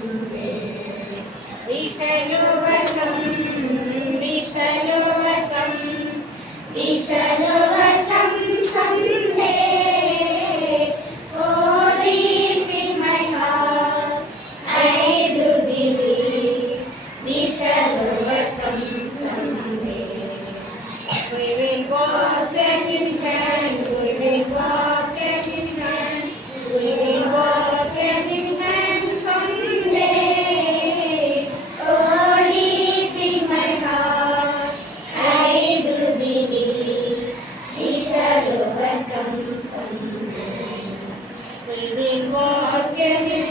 someday. We shall overcome, we shall overcome, we shall overcome someday. Oh, deep in my heart, I do believe we shall overcome someday. We will walk hand in hand, we will walk hand in hand, we will walk hand in hand someday. Oh, deep in my heart, I do believe we shall overcome someday. We will walk hand in